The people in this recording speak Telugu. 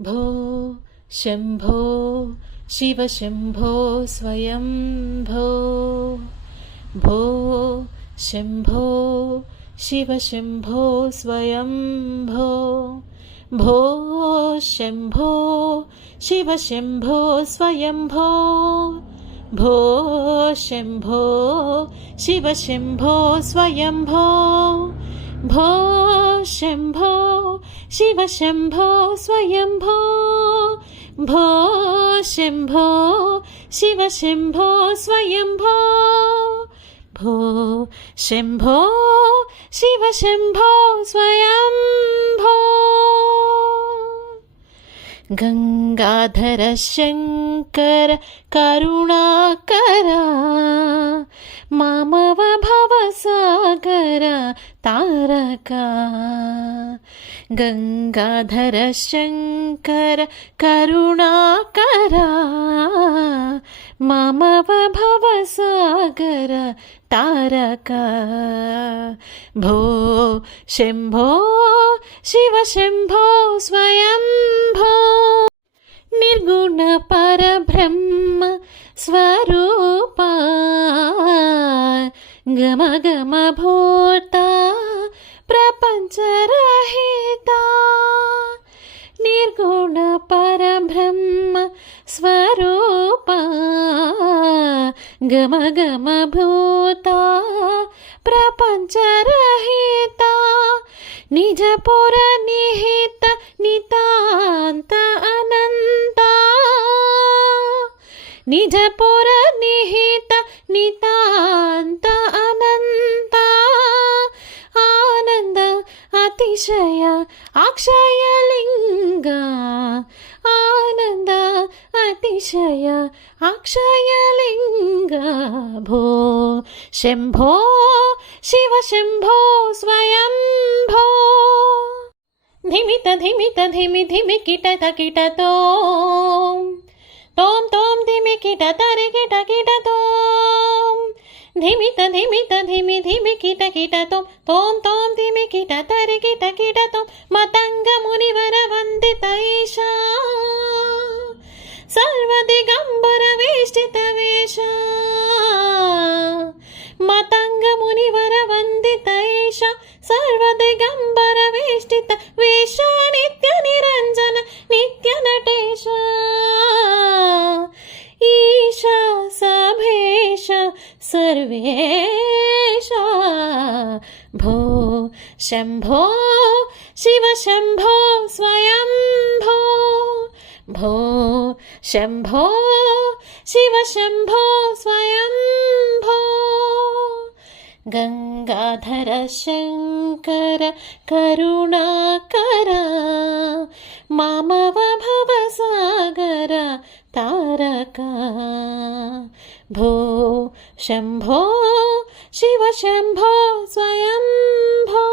भो शम्भो शिवशम्भो स्वयं भो भो शम्भो शिवशम्भो स्वयं भो भो शम्भो शिवशम्भो स्वयम्भो भो शम्भो शिवशम्भो स्वयम्भो भो शम्भो शिवशम्भो स्वयम्भो भो शम्भो शिवशम्भो स्वयम्भो भो शम्भो शिवशम्भो स्वयम्भो गङ्गाधर शङ्कर करुणाकरा मामव भवसागर तारका गङ्गाधर शङ्कर करुणाकरा मामव भवसागर तारका भो शम्भो शिवशम्भो स्वयम्भो निर्गुण परब्रह्म स्वरूपा गम गम भूता प्रपञ्चरहिता स्वरूपा गम गम भूता प्रपञ्चरहिता निजपुर निहित, नितान्त अनन्ता। निजपुर निहित, नितान्त अनन्ता। आनन्द, अतिशय अक्षयलिङ्ग అతిశయ అక్షయలింగ భో శంభో శివ శంభో స్వయం భో ధిమిత ధిమిత ధిమి ధిమి కిటత కిటతో తోం. తోం ధిమి కిట తరి కిట కిటతో ధిమిత ధిమిత ధిమి ధిమి కిట కిటతో తోం. తోం ధిమి కిట తరి కిట కిట दिगम्बरवेष्टितवेश मतङ्गमुनिवरवन्दित एष सर्वदिगम्बरवेष्टित वेष नित्यनिरञ्जन नित्यनटेश ईशा सभेश भो शंभो शिव शंभो स्वयं శంభో శివ శంభో స్వయంభో. గంగాధర శంకర కరుణాకర మామవ భవ సాగర తారక. భో శంభో శివ శంభో స్వయంభో.